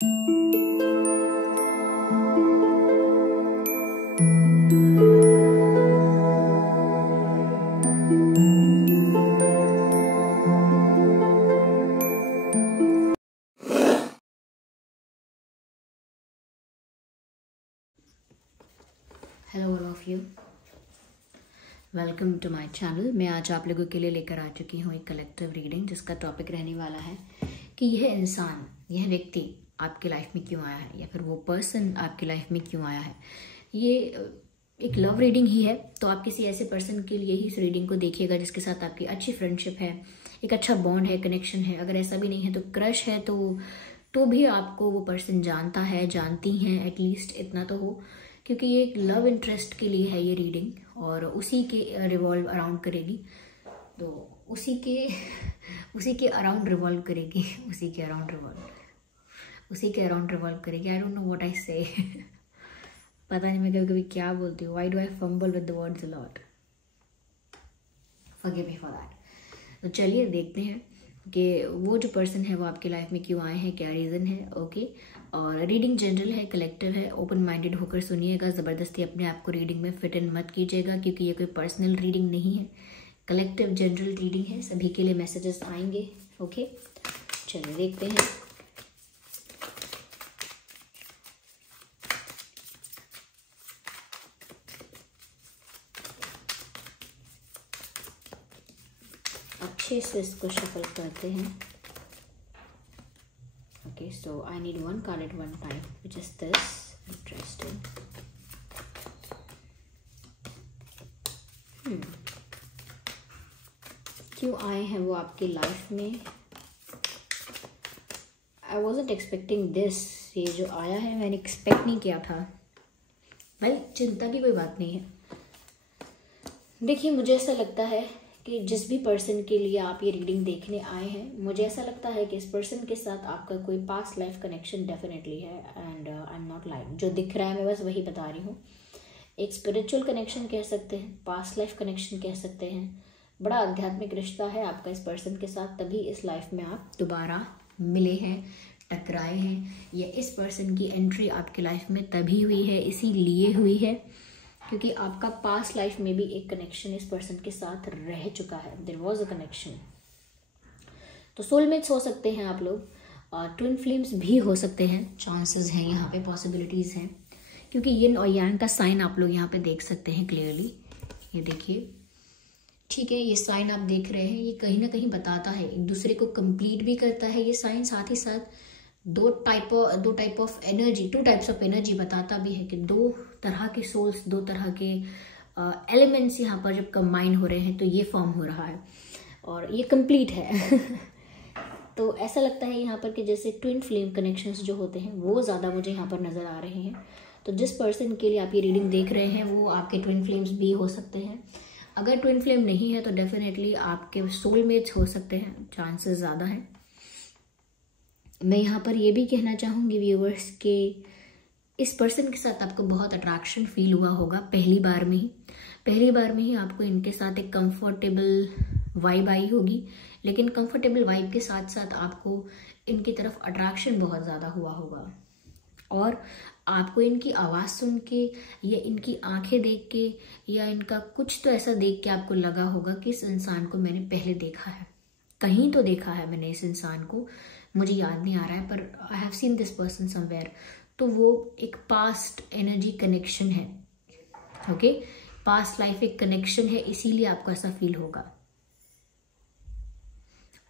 Hello all of you, welcome to my channel. मैं आज आप लोगों के लिए लेकर आ चुकी हूँ एक कलेक्टिव रीडिंग जिसका टॉपिक रहने वाला है कि यह इंसान, यह व्यक्ति आपके लाइफ में क्यों आया है, या फिर वो पर्सन आपकी लाइफ में क्यों आया है। ये एक लव रीडिंग ही है, तो आप किसी ऐसे पर्सन के लिए ही इस रीडिंग को देखिएगा जिसके साथ आपकी अच्छी फ्रेंडशिप है, एक अच्छा बॉन्ड है, कनेक्शन है। अगर ऐसा भी नहीं है तो क्रश है, तो भी आपको वो पर्सन जानता है, जानती हैं, एटलीस्ट इतना तो हो, क्योंकि ये एक लव इंटरेस्ट के लिए है ये रीडिंग और उसी के रिवॉल्व अराउंड करेगी। तो उसी के अराउंड रिवॉल्व करेगी उसी के अराउंड रिवॉल्व करेगी। I don't know what I से पता नहीं मैं कभी कभी क्या बोलती हूँ। Why do I fumble with the words a lot, forgive me for that. तो चलिए देखते हैं कि वो जो पर्सन है वो आपकी लाइफ में क्यों आए हैं, क्या रीज़न है। ओके, और रीडिंग जनरल है, कलेक्टिव है, ओपन माइंडेड होकर सुनिएगा। ज़बरदस्ती अपने आप को रीडिंग में फिट इन मत कीजिएगा, क्योंकि ये कोई पर्सनल रीडिंग नहीं है, कलेक्टिव जनरल रीडिंग है। सभी के लिए मैसेजेस आएंगे। ओके, चलिए देखते हैं। अच्छे से इसको शफल करते हैं। Okay, so I need one card at one time, which is this. Interesting. क्यों आए हैं वो आपकी लाइफ में? I wasn't expecting this. ये जो आया है मैंने एक्सपेक्ट नहीं किया था। भाई चिंता की कोई बात नहीं है। देखिए, मुझे ऐसा लगता है कि जिस भी पर्सन के लिए आप ये रीडिंग देखने आए हैं, मुझे ऐसा लगता है कि इस पर्सन के साथ आपका कोई पास्ट लाइफ कनेक्शन डेफिनेटली है। And I am not lying, जो दिख रहा है मैं बस वही बता रही हूँ। एक स्पिरिचुअल कनेक्शन कह सकते हैं, पास्ट लाइफ कनेक्शन कह सकते हैं। बड़ा आध्यात्मिक रिश्ता है आपका इस पर्सन के साथ, तभी इस लाइफ में आप दोबारा मिले हैं, टकराए हैं, या इस पर्सन की एंट्री आपकी लाइफ में तभी हुई है, इसीलिए हुई है क्योंकि आपका पास्ट लाइफ में भी एक कनेक्शन इस पर्सन के साथ रह चुका है। There was a connection. तो सोलमेट्स हो सकते हैं आप लोग, और ट्विन फ्लेम्स भी हो सकते हैं, चांसेस हैं यहाँ पे, पॉसिबिलिटीज़ हैं, क्योंकि यिन और यांग का साइन आप लोग यहाँ पे देख सकते हैं क्लियरली। ये देखिए, ठीक है, ये साइन आप देख रहे हैं, ये कहीं ना कहीं बताता है, एक दूसरे को कंप्लीट भी करता है ये साइन, साथ ही साथ दो type of energy, two types of energy बताता भी है कि दो तरह के सोल्स, दो तरह के एलिमेंट्स यहाँ पर जब कंबाइन हो रहे हैं तो ये फॉर्म हो रहा है और ये कंप्लीट है तो ऐसा लगता है यहाँ पर कि जैसे ट्विन फ्लेम कनेक्शंस जो होते हैं वो ज़्यादा मुझे यहाँ पर नज़र आ रहे हैं। तो जिस पर्सन के लिए आप ये रीडिंग देख रहे हैं वो आपके ट्विन फ्लेम्स भी हो सकते हैं। अगर ट्विन फ्लेम नहीं है तो डेफिनेटली आपके सोलमेट्स हो सकते हैं, चांसेस ज़्यादा हैं। मैं यहाँ पर ये भी कहना चाहूँगी व्यूअर्स के इस पर्सन के साथ आपको बहुत अट्रैक्शन फील हुआ होगा पहली बार में ही आपको इनके साथ एक कंफर्टेबल वाइब आई होगी, लेकिन कंफर्टेबल वाइब के साथ साथ आपको इनकी तरफ अट्रैक्शन बहुत ज़्यादा हुआ होगा और आपको इनकी आवाज़ सुन के या इनकी आंखें देख के या इनका कुछ तो ऐसा देख के आपको लगा होगा कि इस इंसान को मैंने पहले देखा है, कहीं तो देखा है मैंने इस इंसान को, मुझे याद नहीं आ रहा है, पर I have seen this person somewhere. तो वो एक पास्ट एनर्जी कनेक्शन है। ओके, पास्ट लाइफ एक कनेक्शन है, इसीलिए आपको ऐसा फील होगा।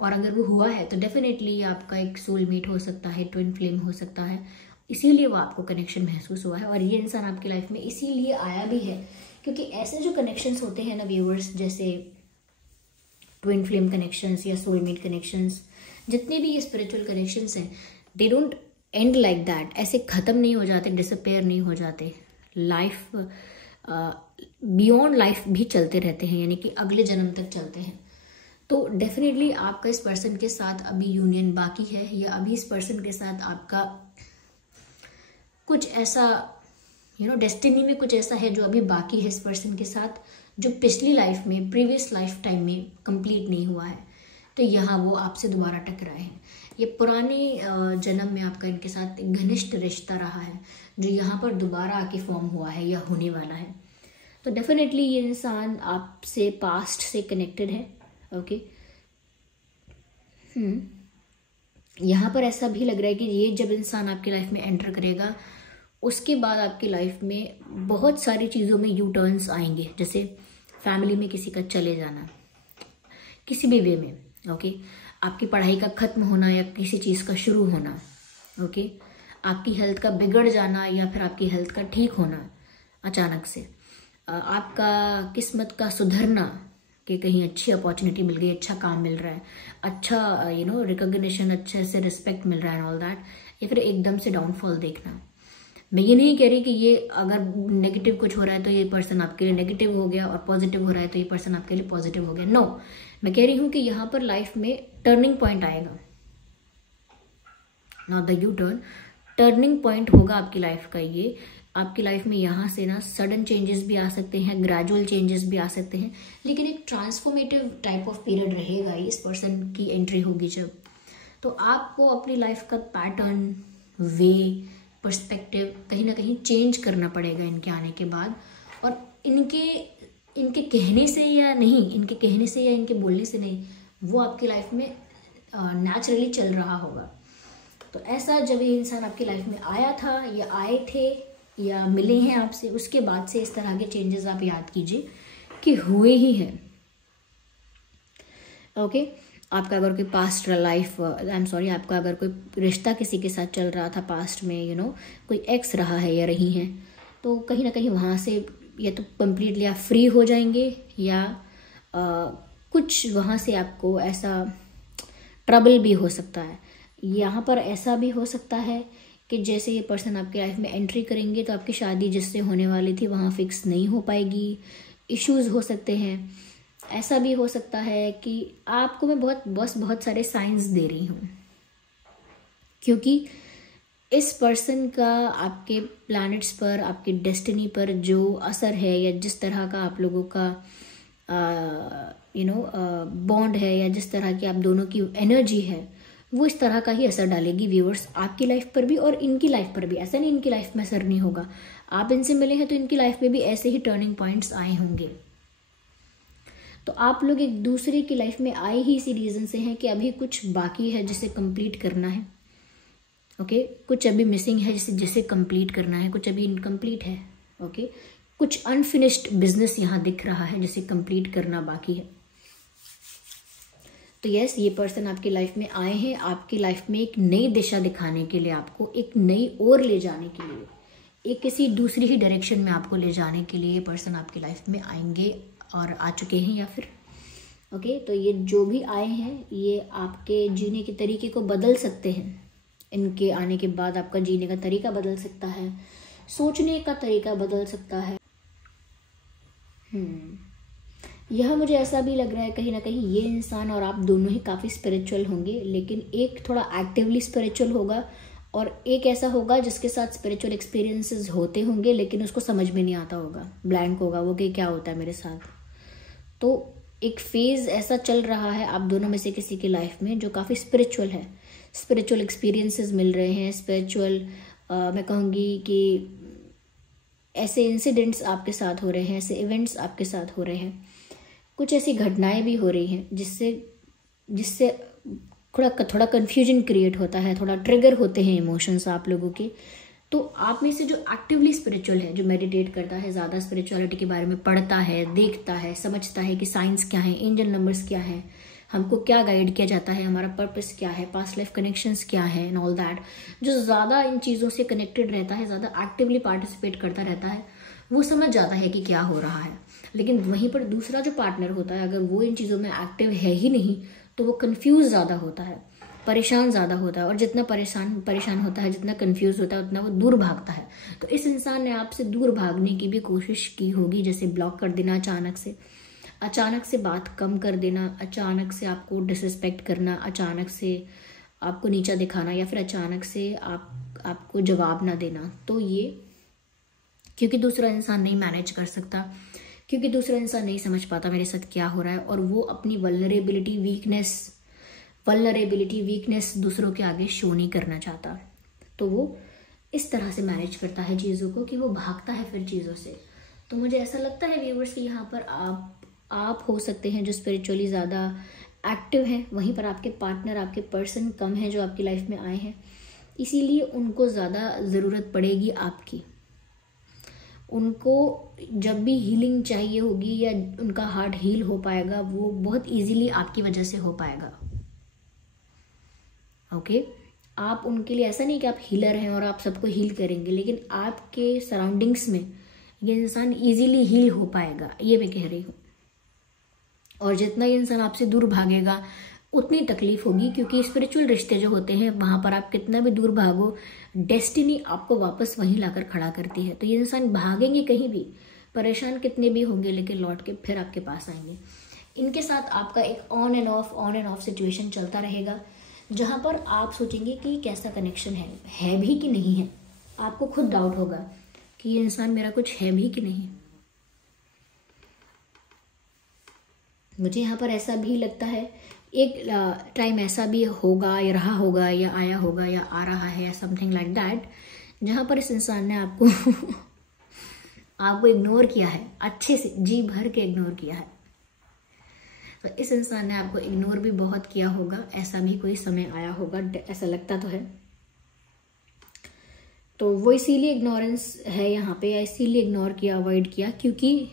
और अगर वो हुआ है तो डेफिनेटली आपका एक सोलमेट हो सकता है, ट्विन फ्लेम हो सकता है, इसीलिए वो आपको कनेक्शन महसूस हुआ है। और ये इंसान आपकी लाइफ में इसीलिए आया भी है क्योंकि ऐसे जो कनेक्शंस होते हैं ना व्यूअर्स, जैसे ट्विन फ्लेम कनेक्शंस या सोलमेट कनेक्शंस, जितने भी ये स्पिरिचुअल कनेक्शंस हैं, they don't and like that, ऐसे ख़त्म नहीं हो जाते, डिसअपेयर नहीं हो जाते, लाइफ बियॉन्ड लाइफ भी चलते रहते हैं, यानी कि अगले जन्म तक चलते हैं। तो डेफिनेटली आपका इस पर्सन के साथ अभी यूनियन बाकी है, या अभी इस पर्सन के साथ आपका कुछ ऐसा डेस्टिनी में कुछ ऐसा है जो अभी बाकी है इस पर्सन के साथ, जो पिछली लाइफ में, प्रीवियस लाइफ टाइम में कंप्लीट नहीं हुआ है। तो यहाँ वो आपसे दोबारा टकराए हैं। ये पुराने जन्म में आपका इनके साथ एक घनिष्ठ रिश्ता रहा है जो यहाँ पर दोबारा आके फॉर्म हुआ है या होने वाला है। तो डेफिनेटली ये इंसान आपसे पास्ट से कनेक्टेड है। ओके, यहाँ पर ऐसा भी लग रहा है कि ये जब इंसान आपकी लाइफ में एंटर करेगा उसके बाद आपकी लाइफ में बहुत सारी चीज़ों में यू टर्न्स आएंगे, जैसे फैमिली में किसी का चले जाना किसी भी वे में। ओके, आपकी पढ़ाई का ख़त्म होना या किसी चीज़ का शुरू होना। ओके, आपकी हेल्थ का बिगड़ जाना या फिर आपकी हेल्थ का ठीक होना अचानक से, आपका किस्मत का सुधरना कि कहीं अच्छी अपॉर्चुनिटी मिल गई, अच्छा काम मिल रहा है, अच्छा रिकॉग्निशन, अच्छे से रिस्पेक्ट मिल रहा है एंड ऑल दैट, या फिर एकदम से डाउनफॉल देखना। मैं ये नहीं कह रही कि ये अगर नेगेटिव कुछ हो रहा है तो ये पर्सन आपके लिए नेगेटिव हो गया और पॉजिटिव हो रहा है तो ये पर्सन आपके लिए पॉजिटिव हो गया। नो, मैं कह रही हूँ कि यहाँ पर लाइफ में टर्निंग पॉइंट आएगा, not the U turn, turning point होगा आपकी लाइफ का। ये आपकी लाइफ में यहाँ से ना सडन चेंजेस भी आ सकते हैं, ग्रेजुअल चेंजेस भी आ सकते हैं, लेकिन एक ट्रांसफॉर्मेटिव टाइप ऑफ पीरियड रहेगा इस पर्सन की एंट्री होगी जब। तो आपको अपनी लाइफ का पैटर्न, वे, पर्सपेक्टिव कहीं ना कहीं चेंज करना पड़ेगा इनके आने के बाद। और इनके कहने से या नहीं, इनके कहने से या इनके बोलने से नहीं, वो आपकी लाइफ में नेचुरली चल रहा होगा। तो ऐसा जब ये इंसान आपकी लाइफ में आया था या आए थे या मिले हैं आपसे, उसके बाद से इस तरह के चेंजेस आप याद कीजिए कि हुए ही हैं। ओके, आपका अगर कोई past life, I am sorry, आपका अगर कोई रिश्ता किसी के साथ चल रहा था पास्ट में, कोई एक्स रहा है या रही हैं, तो कहीं ना कहीं वहाँ से या तो कम्प्लीटली आप फ्री हो जाएंगे या कुछ वहाँ से आपको ऐसा ट्रबल भी हो सकता है। यहाँ पर ऐसा भी हो सकता है कि जैसे ये पर्सन आपकी लाइफ में एंट्री करेंगे तो आपकी शादी जिससे होने वाली थी वहाँ फिक्स नहीं हो पाएगी, इश्यूज़ हो सकते हैं। ऐसा भी हो सकता है कि आपको मैं बहुत सारे साइंस दे रही हूँ, क्योंकि इस पर्सन का आपके प्लैनेट्स पर, आपकी डेस्टिनी पर जो असर है या जिस तरह का आप लोगों का बॉन्ड है या जिस तरह की आप दोनों की एनर्जी है, वो इस तरह का ही असर डालेगी व्यूअर्स आपकी लाइफ पर भी और इनकी लाइफ पर भी। ऐसा नहीं इनकी लाइफ में असर नहीं होगा, आप इनसे मिले हैं तो इनकी लाइफ में भी ऐसे ही टर्निंग पॉइंट्स आए होंगे। तो आप लोग एक दूसरे की लाइफ में आए ही इसी रीज़न से हैं कि अभी कुछ बाकी है जिसे कंप्लीट करना है। ओके, कुछ अभी मिसिंग है जिसे कंप्लीट करना है, कुछ अभी इनकम्प्लीट है। ओके, कुछ अनफिनिश्ड बिजनेस यहाँ दिख रहा है जिसे कंप्लीट करना बाकी है। तो यस, ये पर्सन आपकी लाइफ में आए हैं आपकी लाइफ में एक नई दिशा दिखाने के लिए, आपको एक नई ओर ले जाने के लिए, एक किसी दूसरी ही डायरेक्शन में आपको ले जाने के लिए ये पर्सन आपकी लाइफ में आएंगे और आ चुके हैं या फिर ओके। तो ये जो भी आए हैं ये आपके जीने के तरीके को बदल सकते हैं। इनके आने के बाद आपका जीने का तरीका बदल सकता है, सोचने का तरीका बदल सकता है। यह मुझे ऐसा भी लग रहा है कहीं ना कहीं ये इंसान और आप दोनों ही काफ़ी स्पिरिचुअल होंगे, लेकिन एक थोड़ा एक्टिवली स्पिरिचुअल होगा और एक ऐसा होगा जिसके साथ स्पिरिचुअल एक्सपीरियंसेस होते होंगे लेकिन उसको समझ में नहीं आता होगा, ब्लैंक होगा वो कि क्या होता है मेरे साथ। तो एक फेज़ ऐसा चल रहा है आप दोनों में से किसी की लाइफ में जो काफ़ी स्पिरिचुअल है, स्पिरिचुअल एक्सपीरियंसेस मिल रहे हैं, स्पिरिचुअल मैं कहूँगी कि ऐसे इंसिडेंट्स आपके साथ हो रहे हैं, ऐसे इवेंट्स आपके साथ हो रहे हैं, कुछ ऐसी घटनाएं भी हो रही हैं जिससे थोड़ा कन्फ्यूजन क्रिएट होता है, थोड़ा ट्रिगर होते हैं इमोशंस आप लोगों के। तो आप में से जो एक्टिवली स्पिरिचुअल है, जो मेडिटेट करता है, ज़्यादा स्पिरिचुअलिटी के बारे में पढ़ता है, देखता है, समझता है कि साइंस क्या है, एंजल नंबर्स क्या है, हमको क्या गाइड किया जाता है, हमारा पर्पस क्या है, पास्ट लाइफ कनेक्शंस क्या है एंड ऑल दैट, जो ज़्यादा इन चीज़ों से कनेक्टेड रहता है, ज़्यादा एक्टिवली पार्टिसिपेट करता रहता है, वो समझ जाता है कि क्या हो रहा है। लेकिन वहीं पर दूसरा जो पार्टनर होता है अगर वो इन चीज़ों में एक्टिव है ही नहीं तो वो कंफ्यूज ज़्यादा होता है, परेशान ज़्यादा होता है, और जितना परेशान होता है, जितना कंफ्यूज होता है, उतना वो दूर भागता है। तो इस इंसान ने आपसे दूर भागने की भी कोशिश की होगी, जैसे ब्लॉक कर देना, अचानक से बात कम कर देना, अचानक से आपको डिसरिस्पेक्ट करना, अचानक से आपको नीचा दिखाना या फिर अचानक से आपको जवाब ना देना। तो ये क्योंकि दूसरा इंसान नहीं मैनेज कर सकता, क्योंकि दूसरा इंसान नहीं समझ पाता मेरे साथ क्या हो रहा है, और वो अपनी वल्नरेबिलिटी, वीकनेस वल्नरेबिलिटी, वीकनेस दूसरों के आगे शो नहीं करना चाहता। तो वो इस तरह से मैनेज करता है चीज़ों को कि वो भागता है फिर चीज़ों से। तो मुझे ऐसा लगता है व्यूअर्स कि यहाँ पर आप हो सकते हैं जो स्पिरिचुअली ज़्यादा एक्टिव हैं, वहीं पर आपके पार्टनर, आपके पर्सन कम हैं जो आपकी लाइफ में आए हैं, इसीलिए उनको ज़्यादा ज़रूरत पड़ेगी आपकी। उनको जब भी हीलिंग चाहिए होगी या उनका हार्ट हील हो पाएगा, वो बहुत इजीली आपकी वजह से हो पाएगा। ओके, आप उनके लिए ऐसा नहीं कि आप हीलर हैं और आप सबको हील करेंगे, लेकिन आपके सराउंडिंग्स में ये इंसान इजीली हील हो पाएगा, ये मैं कह रही हूँ। और जितना ये इंसान आपसे दूर भागेगा उतनी तकलीफ होगी, क्योंकि स्पिरिचुअल रिश्ते जो होते हैं वहां पर आप कितना भी दूर भागो, डेस्टिनी आपको वापस वहीं लाकर खड़ा करती है। तो ये इंसान भागेंगे कहीं भी, परेशान कितने भी होंगे, लेकिन लौट के फिर आपके पास आएंगे। इनके साथ आपका एक ऑन एंड ऑफ सिचुएशन चलता रहेगा, जहां पर आप सोचेंगे कि कैसा कनेक्शन है भी कि नहीं है। आपको खुद डाउट होगा कि ये इंसान मेरा कुछ है भी कि नहीं। मुझे यहाँ पर ऐसा भी लगता है, एक टाइम ऐसा भी होगा या रहा होगा या आया होगा या आ रहा है या समथिंग लाइक दैट, जहाँ पर इस इंसान ने आपको आपको इग्नोर किया है, अच्छे से जी भर के इग्नोर किया है। तो इस इंसान ने आपको इग्नोर भी बहुत किया होगा, ऐसा भी कोई समय आया होगा, ऐसा लगता तो है। तो वो इसीलिए इग्नोरेंस है यहाँ पे, या इसीलिए इग्नोर किया, अवॉइड किया, क्योंकि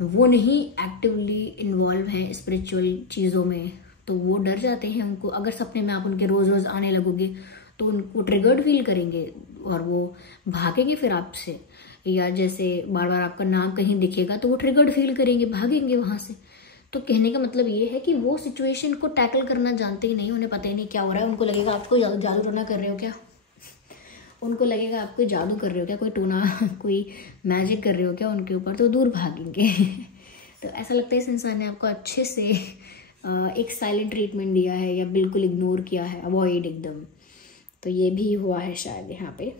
वो नहीं एक्टिवली इन्वॉल्व हैं स्पिरिचुअल चीज़ों में। तो वो डर जाते हैं। उनको अगर सपने में आप उनके रोज़ रोज़ आने लगोगे तो उनको ट्रिगर्ड फील करेंगे और वो भागेंगे फिर आपसे, या जैसे बार बार आपका नाम कहीं दिखेगा तो वो ट्रिगर्ड फील करेंगे, भागेंगे वहां से। तो कहने का मतलब ये है कि वो सिचुएशन को टैकल करना जानते ही नहीं, उन्हें पता ही नहीं क्या हो रहा है। उनको लगेगा आपको जादू टोना कर रहे हो क्या, उनको लगेगा आप कोई जादू कर रहे हो क्या, कोई टोना कोई मैजिक कर रहे हो क्या उनके ऊपर, तो दूर भागेंगे। तो ऐसा लगता है इस इंसान ने आपको अच्छे से एक साइलेंट ट्रीटमेंट दिया है या बिल्कुल इग्नोर किया है, अवॉइड एकदम। तो ये भी हुआ है शायद यहाँ पे।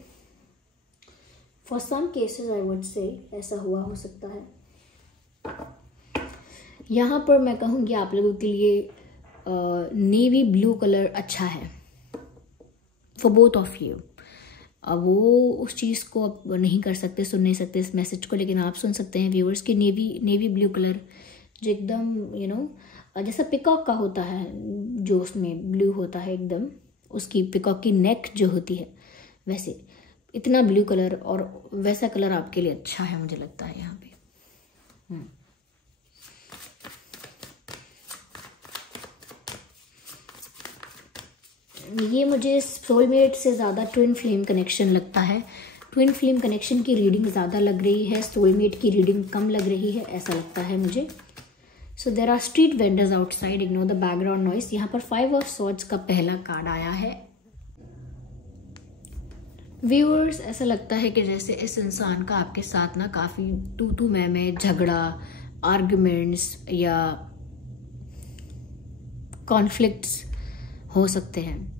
For some cases I would say ऐसा हुआ हो सकता है। यहाँ पर मैं कहूँगी आप लोगों के लिए नेवी ब्लू कलर अच्छा है फॉर बोथ ऑफ यू। अब वो उस चीज़ को अब नहीं कर सकते, सुन नहीं सकते इस मैसेज को, लेकिन आप सुन सकते हैं व्यूअर्स की नेवी ब्लू कलर जो एकदम जैसा पिकॉक का होता है, जो उसमें ब्लू होता है एकदम, उसकी पिकॉक की नेक जो होती है वैसे इतना ब्लू कलर, और वैसा कलर आपके लिए अच्छा है मुझे लगता है यहाँ पे। ये मुझे सोलमेट से ज़्यादा ट्विन फ्लेम कनेक्शन लगता है। ट्विन फ्लेम कनेक्शन की रीडिंग ज़्यादा लग रही है, सोलमेट की रीडिंग कम लग रही है, ऐसा लगता है मुझे। So there are street vendors outside, ignore the background noise. यहाँ पर 5 ऑफ सॉर्ड्स का पहला कार्ड आया है। व्यूअर्स, ऐसा लगता है कि जैसे इस इंसान का आपके साथ ना काफ़ी तू मैं झगड़ा, आर्ग्यूमेंट्स या कॉन्फ्लिक्ट्स हो सकते हैं।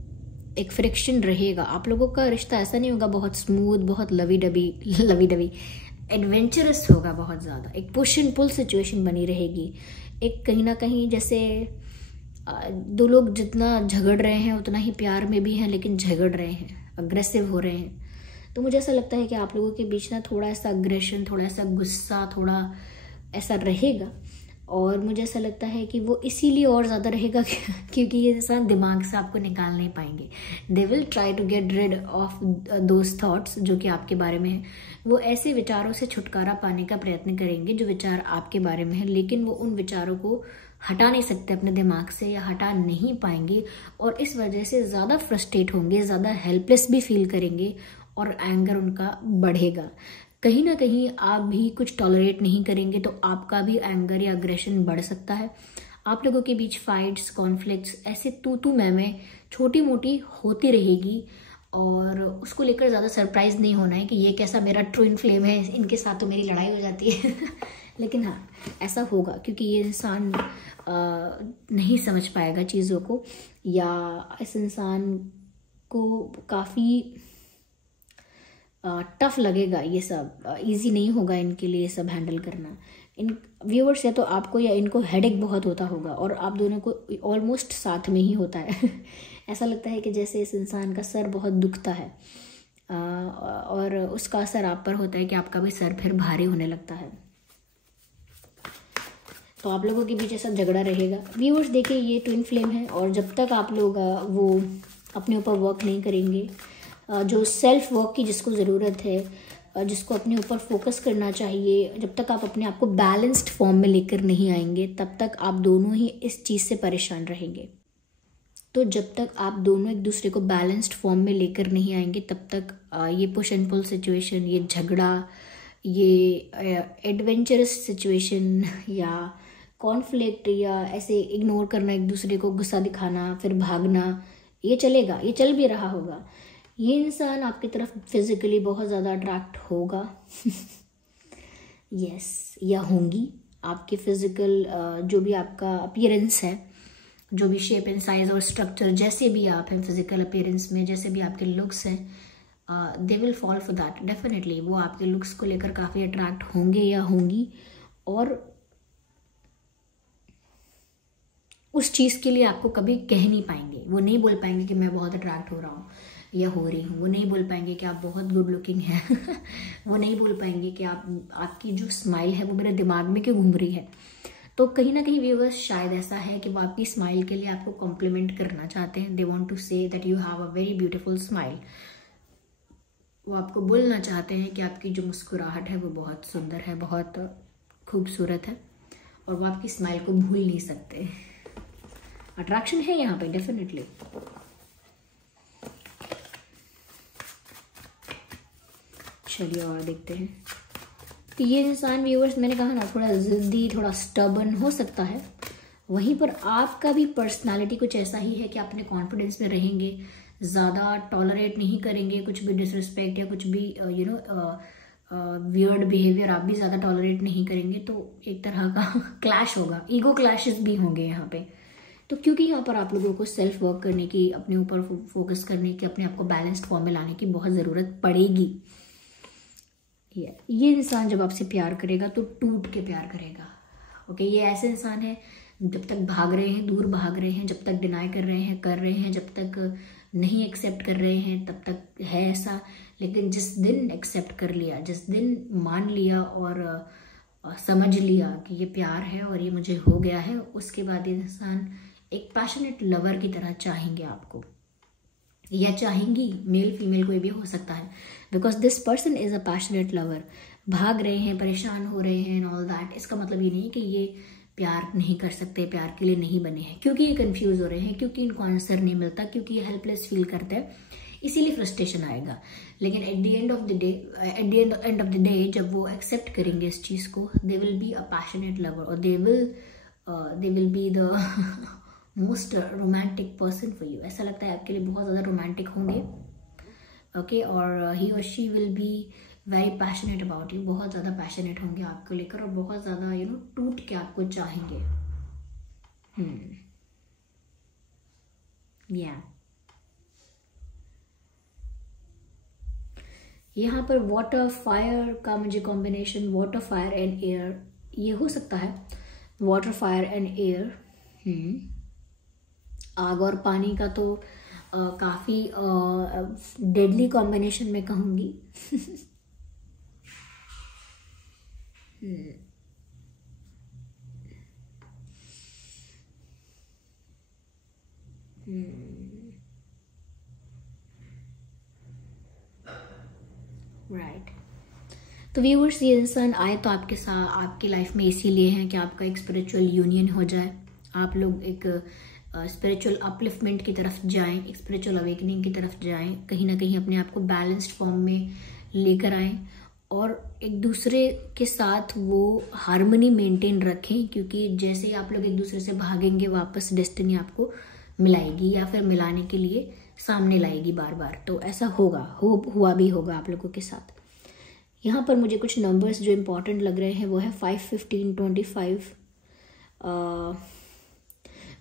एक फ्रिक्शन रहेगा। आप लोगों का रिश्ता ऐसा नहीं होगा बहुत स्मूथ, बहुत लवी डबी एडवेंचरस होगा बहुत ज़्यादा। एक पुश एंड पुल सिचुएशन बनी रहेगी। एक कहीं ना कहीं जैसे दो लोग जितना झगड़ रहे हैं उतना ही प्यार में भी हैं, लेकिन झगड़ रहे हैं, अग्रेसिव हो रहे हैं। तो मुझे ऐसा लगता है कि आप लोगों के बीच ना थोड़ा ऐसा अग्रेशन, थोड़ा ऐसा गुस्सा, थोड़ा ऐसा रहेगा। और मुझे ऐसा लगता है कि वो इसीलिए और ज़्यादा रहेगा क्योंकि ये इंसान दिमाग से आपको निकाल नहीं पाएंगे। They will try to get rid of those thoughts जो कि आपके बारे में है। वो ऐसे विचारों से छुटकारा पाने का प्रयत्न करेंगे जो विचार आपके बारे में है, लेकिन वो उन विचारों को हटा नहीं सकते अपने दिमाग से, या हटा नहीं पाएंगे, और इस वजह से ज़्यादा फ्रस्ट्रेट होंगे, ज़्यादा हेल्पलेस भी फील करेंगे, और एंगर उनका बढ़ेगा। कहीं ना कहीं आप भी कुछ टॉलरेट नहीं करेंगे तो आपका भी एंगर या अग्रेशन बढ़ सकता है। आप लोगों के बीच फाइट्स, कॉन्फ्लिक्ट्स ऐसे तू मैं छोटी मोटी होती रहेगी, और उसको लेकर ज़्यादा सरप्राइज नहीं होना है कि ये कैसा मेरा ट्विन फ्लेम है, इनके साथ तो मेरी लड़ाई हो जाती है। लेकिन हाँ, ऐसा होगा क्योंकि ये इंसान नहीं समझ पाएगा चीज़ों को, या इस इंसान को काफ़ी टफ लगेगा ये सब, इजी नहीं होगा इनके लिए ये सब हैंडल करना। इन व्यूअर्स या तो आपको या इनको हेडेक बहुत होता होगा, और आप दोनों को ऑलमोस्ट साथ में ही होता है। ऐसा लगता है कि जैसे इस इंसान का सर बहुत दुखता है, और उसका असर आप पर होता है कि आपका भी सर फिर भारी होने लगता है। तो आप लोगों के बीच ऐसा झगड़ा रहेगा। व्यूअर्स देखिए, ये ट्विन फ्लेम है, और जब तक आप लोग वो अपने ऊपर वर्क नहीं करेंगे, जो सेल्फ वर्क की जिसको ज़रूरत है, जिसको अपने ऊपर फोकस करना चाहिए, जब तक आप अपने आप को बैलेंस्ड फॉर्म में लेकर नहीं आएंगे, तब तक आप दोनों ही इस चीज़ से परेशान रहेंगे। तो जब तक आप दोनों एक दूसरे को बैलेंस्ड फॉर्म में लेकर नहीं आएंगे, तब तक ये पुश एंड पुल सिचुएशन, ये झगड़ा, ये एडवेंचरस सिचुएशन या कॉन्फ्लिक्ट या ऐसे इग्नोर करना, एक दूसरे को गुस्सा दिखाना फिर भागना, ये चलेगा, ये चल भी रहा होगा। ये इंसान आपकी तरफ फिजिकली बहुत ज़्यादा अट्रैक्ट होगा। यस, या होंगी। आपके फिजिकल जो भी आपका अपीयरेंस है, जो भी शेप एंड साइज और स्ट्रक्चर, जैसे भी आप हैं फिजिकल अपीयरेंस में, जैसे भी आपके लुक्स हैं, they will fall for that definitely. वो आपके लुक्स को लेकर काफ़ी अट्रैक्ट होंगे या होंगी, और उस चीज़ के लिए आपको कभी कह नहीं पाएंगे। वो नहीं बोल पाएंगे कि मैं बहुत अट्रैक्ट हो रहा हूँ या हो रही हूँ। वो नहीं बोल पाएंगे कि आप बहुत गुड लुकिंग हैं। वो नहीं बोल पाएंगे कि आपकी जो स्माइल है वो मेरे दिमाग में क्यों घूम रही है। तो कहीं ना कहीं व्यूअर्स शायद ऐसा है कि वो आपकी स्माइल के लिए आपको कॉम्प्लीमेंट करना चाहते हैं। They want to say that you have a very beautiful smile. वो आपको बोलना चाहते हैं कि आपकी जो मुस्कुराहट है वो बहुत सुंदर है, बहुत खूबसूरत है, और वो आपकी स्माइल को भूल नहीं सकते। अट्रैक्शन है यहाँ पे डेफिनेटली। चलिए और देखते हैं। तो ये इंसान व्यूअर्स, मैंने कहा ना, थोड़ा जिद्दी, थोड़ा स्टबर्न हो सकता है। वहीं पर आपका भी पर्सनालिटी कुछ ऐसा ही है कि आप अपने कॉन्फिडेंस में रहेंगे, ज़्यादा टॉलरेट नहीं करेंगे कुछ भी डिसरिस्पेक्ट या कुछ भी वियर्ड बिहेवियर, आप भी ज़्यादा टॉलरेट नहीं करेंगे। तो एक तरह का क्लैश होगा, ईगो क्लैशेस भी होंगे यहाँ पे। तो क्योंकि यहाँ पर आप लोगों को सेल्फ वर्क करने की, अपने ऊपर फोकस करने की, अपने आप को बैलेंस्ड फॉर्म में लाने की बहुत ज़रूरत पड़ेगी। ये इंसान जब आपसे प्यार करेगा तो टूट के प्यार करेगा। ओके, ये ऐसे इंसान है, जब तक भाग रहे हैं, दूर भाग रहे हैं, जब तक डिनाई कर रहे हैं, जब तक नहीं एक्सेप्ट कर रहे हैं, तब तक है ऐसा। लेकिन जिस दिन एक्सेप्ट कर लिया, जिस दिन मान लिया और समझ लिया कि ये प्यार है और ये मुझे हो गया है, उसके बाद ये इंसान एक पैशनेट लवर की तरह चाहेंगे आपको, या चाहेंगी। मेल फीमेल कोई भी हो सकता है, because this person is a passionate lover. भाग रहे हैं, परेशान हो रहे हैं एंड ऑल दैट, इसका मतलब ये नहीं कि ये प्यार नहीं कर सकते, प्यार के लिए नहीं बने हैं, क्योंकि ये कंफ्यूज हो रहे हैं, क्योंकि इनको आंसर नहीं मिलता, क्योंकि ये हेल्पलेस फील करते हैं, इसीलिए फ्रस्ट्रेशन आएगा। लेकिन at the end of the day जब वो एक्सेप्ट करेंगे इस चीज़ को, they will be a passionate lover, और they will be the most romantic person for you. ऐसा लगता है आपके लिए बहुत ज़्यादा रोमांटिक होंगे। ओके, और ही और she will be very passionate about you, बहुत ज़्यादा पैशनेट होंगे आपको लेकर, और बहुत ज़्यादा टूट के आपको चाहेंगे। यहाँ पर वाटर फायर का मुझे combination, water fire and air, ये हो सकता है। वाटर फायर एंड एयर, आग और पानी का तो काफ़ी डेडली कॉम्बिनेशन में कहूँगी। राइट। तो व्यूअर्स, ये इंसान आए तो आपके साथ, आपकी लाइफ में इसीलिए हैं कि आपका एक स्पिरिचुअल यूनियन हो जाए, आप लोग एक स्पिरिचुअल अपलिफ्टमेंट की तरफ जाएं, एक स्पिरिचुअल अवेकनिंग की तरफ जाएं, कहीं ना कहीं अपने आप को बैलेंस्ड फॉर्म में लेकर आएं, और एक दूसरे के साथ वो हार्मनी मेंटेन रखें। क्योंकि जैसे ही आप लोग एक दूसरे से भागेंगे, वापस डेस्टिनी आपको मिलाएगी, या फिर मिलाने के लिए सामने लाएगी बार बार। तो ऐसा होगा, हुआ भी होगा आप लोगों के साथ। यहाँ पर मुझे कुछ नंबर्स जो इम्पोर्टेंट लग रहे हैं वो है 5, 15, 25,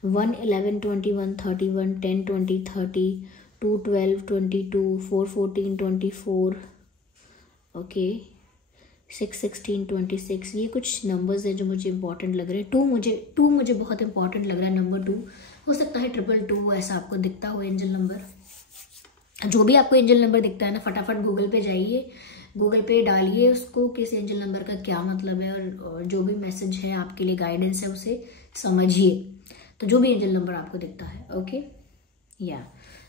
1, 11, 21, 31, 10, 20, 30, 2, 12, 22, 4, 14, 24, ओके, 6, 16, 26, ये कुछ नंबर्स है जो मुझे इंपॉर्टेंट लग रहे हैं। टू मुझे बहुत इंपॉर्टेंट लग रहा है, नंबर 2 हो सकता है 222 ऐसा आपको दिखता हो एंजल नंबर। जो भी आपको एंजल नंबर दिखता है ना, फटाफट गूगल पे जाइए, गूगल पे डालिए उसको किस एंजल नंबर का क्या मतलब है, और जो भी मैसेज है आपके लिए गाइडेंस है उसे समझिए। तो जो भी एंजल नंबर आपको दिखता है, ओके या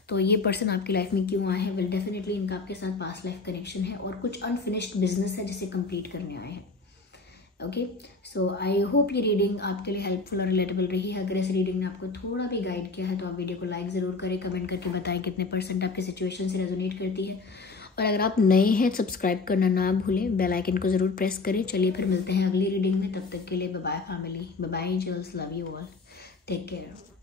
तो ये पर्सन आपकी लाइफ में क्यों आए हैं, विल डेफिनेटली इनका आपके साथ पास्ट लाइफ कनेक्शन है और कुछ अनफिनिश्ड बिजनेस है जिसे कंप्लीट करने आए हैं। ओके, सो आई होप ये रीडिंग आपके लिए हेल्पफुल और रिलेटेबल रही है। अगर इस रीडिंग ने आपको थोड़ा भी गाइड किया है तो आप वीडियो को लाइक ज़रूर करें, कमेंट करके बताएं कितने % आपकी सिचुएशन से रेजोनेट करती है। और अगर आप नए हैं सब्सक्राइब करना ना भूलें, बेल आइकन को ज़रूर प्रेस करें। चलिए फिर मिलते हैं अगली रीडिंग में, तब तक के लिए bye bye family, bye bye angels, love you all, take care.